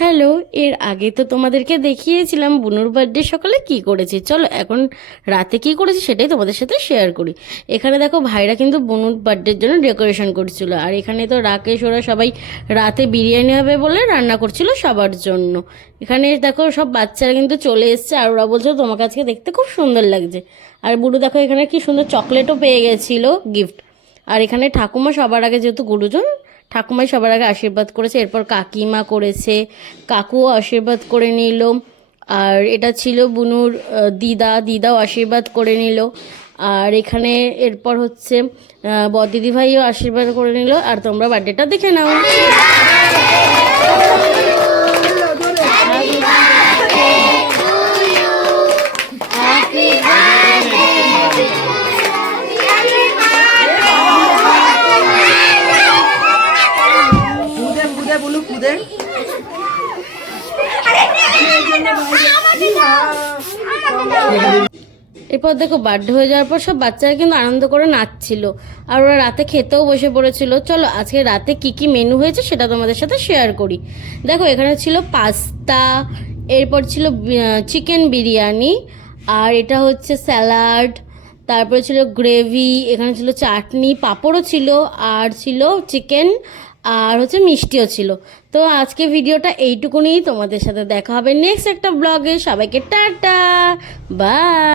Hello, এর আগে তো তোমাদেরকে দেখিয়েছিলাম বুনুর বার্থডে সকালে কি করেছি। চলো এখন রাতে কি করেছি সেটাই তোমাদের সাথে শেয়ার করি। এখানে দেখো ভাইরা কিন্তু বুনুর বার্থডের জন্য ডেকোরেশন করছিল, আর এখানে তো রাকেশ ওরা সবাই রাতে বিরিয়ানি হবে বলে রান্না করছিল সবার জন্য। এখানে দেখো সব বাচ্চারা কিন্তু চলে এসছে, আর ওরা বলছে তোমাকে আজকে দেখতে খুব সুন্দর লাগছে। আর বুনু দেখো এখানে কি সুন্দর চকলেটও পেয়ে গেছিলো গিফট। আর এখানে ঠাকুমা সবার আগে, যেহেতু গুরুজন, ঠাকুমাই সবার আগে আশীর্বাদ করেছে, এরপর কাকিমা করেছে, কাকুও আশীর্বাদ করে নিল। আর এটা ছিল বুনুর দিদাও আশীর্বাদ করে নিল। আর এখানে এরপর হচ্ছে বদিদি ভাইও আশীর্বাদ করে নিল। আর তোমরা বার্থডেটা দেখে নাও। এরপর দেখো বার্থডে হয়ে যাওয়ার পর সব বাচ্চারা কিন্তু আনন্দ করে নাচছিল, আর ওরা রাতে খেতেও বসে পড়েছিল। চলো আজকে রাতে কি কি মেনু হয়েছে সেটা তোমাদের সাথে শেয়ার করি। দেখো এখানে ছিল পাস্তা, এরপর ছিল চিকেন বিরিয়ানি, আর এটা হচ্ছে স্যালাড, তারপরে ছিল গ্রেভি, এখানে ছিল চাটনি, পাঁপড়ও ছিল, আর ছিল চিকেন, আর হচ্ছে মিষ্টিও ছিল। তো আজকে ভিডিওটা এইটুকুনি, তোমাদের সাথে দেখা হবে নেক্সট একটা ব্লগে। সবাইকে টাটা, বাই।